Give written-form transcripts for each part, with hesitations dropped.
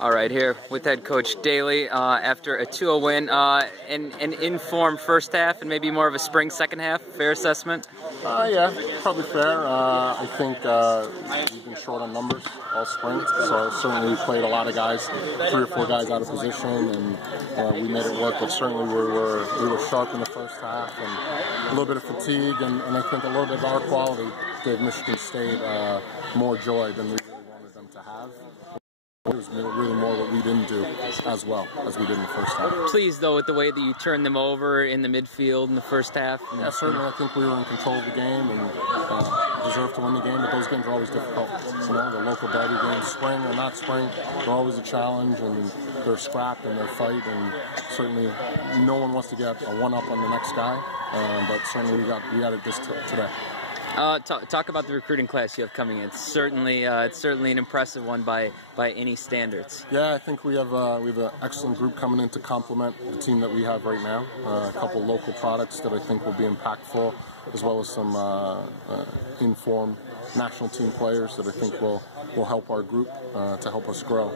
All right, here with head coach Daley after a 2-0 win, an in-form first half and maybe more of a spring second half. Fair assessment? Yeah, probably fair. I think we've been short on numbers all spring, so certainly we played a lot of guys, 3 or 4 guys out of position, and we made it work. But certainly we were sharp in the first half, and a little bit of fatigue, and I think a little bit of our quality gave Michigan State more joy than we really wanted them to have. It was really more what we didn't do as well as we did in the first half. Pleased, though, with the way that you turned them over in the midfield in the first half? Yeah, certainly. I think we were in control of the game and deserved to win the game, but those games are always difficult. You know, the local derby games, spring or not spring, they're always a challenge, and they're scrap and they're fight, and certainly no one wants to get a one-up on the next guy, but certainly we got it this today. Talk about the recruiting class you have coming in. It's certainly an impressive one by any standards. Yeah, I think we have an excellent group coming in to complement the team that we have right now. A couple local products that I think will be impactful, as well as some in-form national team players that I think will help our group to help us grow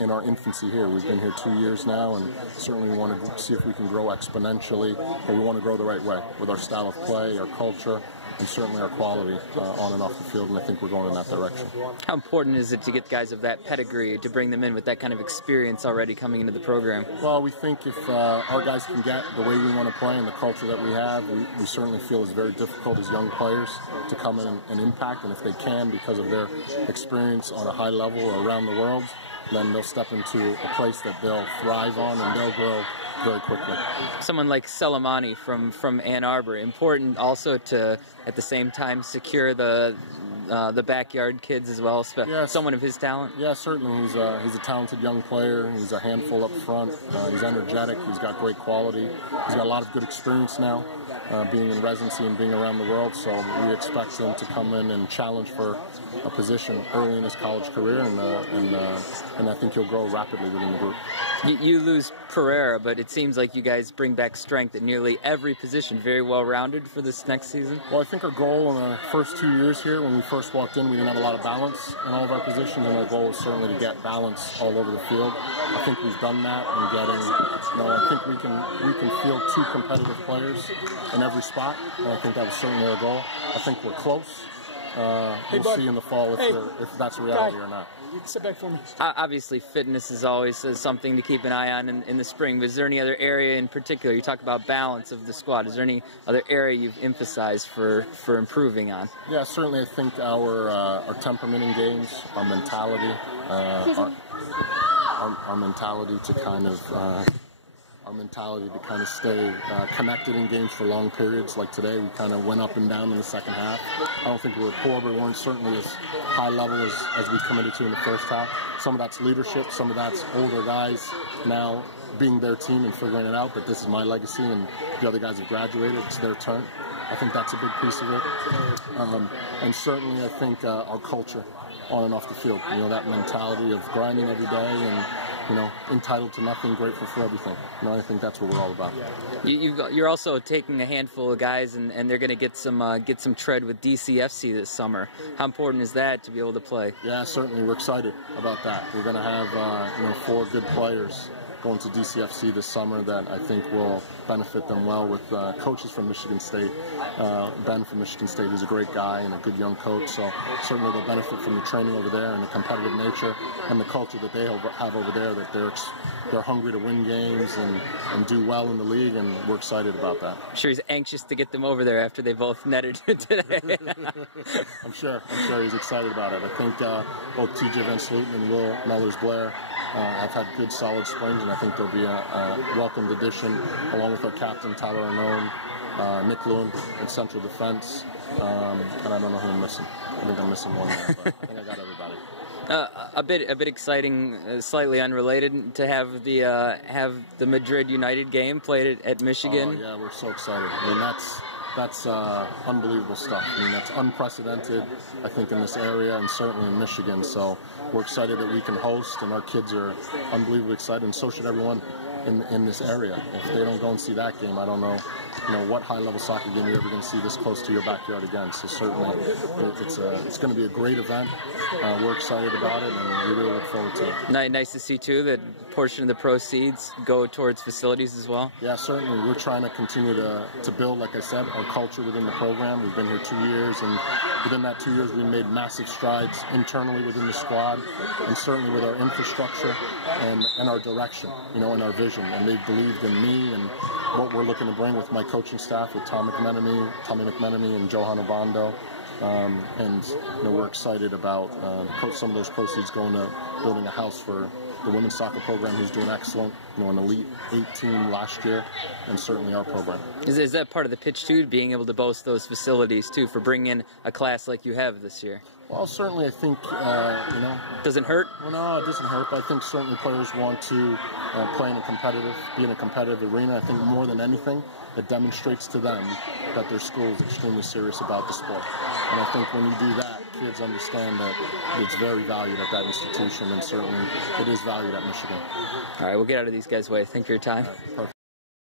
in our infancy here. We've been here 2 years now, and certainly we want to see if we can grow exponentially, but we want to grow the right way with our style of play, our culture, and certainly our quality on and off the field, and I think we're going in that direction. How important is it to get guys of that pedigree, to bring them in with that kind of experience already coming into the program? Well, we think if our guys can get the way we want to play and the culture that we have, we certainly feel it's very difficult as young players to come in and impact, and if they can, because of their experience on a high level or around the world, then they'll step into a place that they'll thrive on and they'll grow very quickly. Someone like Selemani from Ann Arbor, important also to at the same time secure the backyard kids as well. Yes. Someone of his talent. Yeah, certainly. He's a talented young player. He's a handful up front. He's energetic. He's got great quality. He's got a lot of good experience now, being in residency and being around the world. So we expect him to come in and challenge for a position early in his college career, and I think he'll grow rapidly within the group. You lose Pereira, but it seems like you guys bring back strength at nearly every position. Very well-rounded for this next season. Well, I think our goal in the first 2 years here, when we first walked in, we didn't have a lot of balance in all of our positions, and our goal was certainly to get balance all over the field. I think we've done that, and I think we can field 2 competitive players in every spot, and I think that was certainly our goal. I think we're close. We'll see in the fall if that's a reality or not. Sit back for me. Obviously, fitness is always something to keep an eye on in the spring. But is there any other area in particular? You talk about balance of the squad. Is there any other area you've emphasized for improving on? Yeah, certainly. I think our temperament in games, our mentality, our mentality to kind of stay connected in games for long periods. Like today, we kind of went up and down in the second half. I don't think we were poor, but we weren't certainly as high level as we committed to in the first half. Some of that's leadership, some of that's older guys now being their team and figuring it out, but this is my legacy and the other guys have graduated. It's their turn. I think that's a big piece of it. And certainly I think our culture on and off the field, that mentality of grinding every day and entitled to nothing, grateful for everything. I think that's what we're all about. You're also taking a handful of guys, and they're going to get some tread with DCFC this summer. How important is that to be able to play? Yeah, certainly. We're excited about that. We're going to have 4 good players going to DCFC this summer that I think will benefit them well with coaches from Michigan State. Ben from Michigan State is a great guy and a good young coach, so certainly they'll benefit from the training over there and the competitive nature and the culture that they have over there, that they're hungry to win games and do well in the league, and we're excited about that. I'm sure he's anxious to get them over there after they both netted today. I'm sure he's excited about it. I think both T.J. Vince Luton and Will Mellors-Blair have had good, solid springs, and I think they'll be a welcomed addition, along with our captain, Tyler Arnone, Nick Lewin in central defense, and I don't know who I'm missing. I think I'm missing one more, but I think I got everybody. A bit exciting, slightly unrelated, to have the Madrid United game played at Michigan. Oh yeah, we're so excited. I mean, that's unbelievable stuff. I mean, that's unprecedented, I think, in this area and certainly in Michigan. So we're excited that we can host, and our kids are unbelievably excited, and so should everyone in this area. If they don't go and see that game, I don't know, what high-level soccer game you're ever going to see this close to your backyard again. So certainly, it's going to be a great event. We're excited about it, and we really look forward to it. Nice to see too that a portion of the proceeds go towards facilities as well. Yeah, certainly. We're trying to continue to build, like I said, our culture within the program. We've been here 2 years, and within that 2 years, we made massive strides internally within the squad, and certainly with our infrastructure and our direction, and our vision. And they've believed in me and what we're looking to bring with my coaching staff, with Tommy McMenemy, and Johan Obando. And we're excited about some of those proceeds going to building a house for the women's soccer program, who's doing excellent, an Elite 8 team last year, and certainly our program. Is that part of the pitch too, being able to boast those facilities too, for bringing in a class like you have this year? Well, certainly I think, Doesn't hurt? Well, no, it doesn't hurt, but I think certainly players want to be in a competitive arena. I think more than anything, it demonstrates to them that their school is extremely serious about the sport. And I think when you do that, kids understand that it's very valued at that institution, and certainly it is valued at Michigan. All right, we'll get out of these guys' way. Thank you for your time. All right, perfect.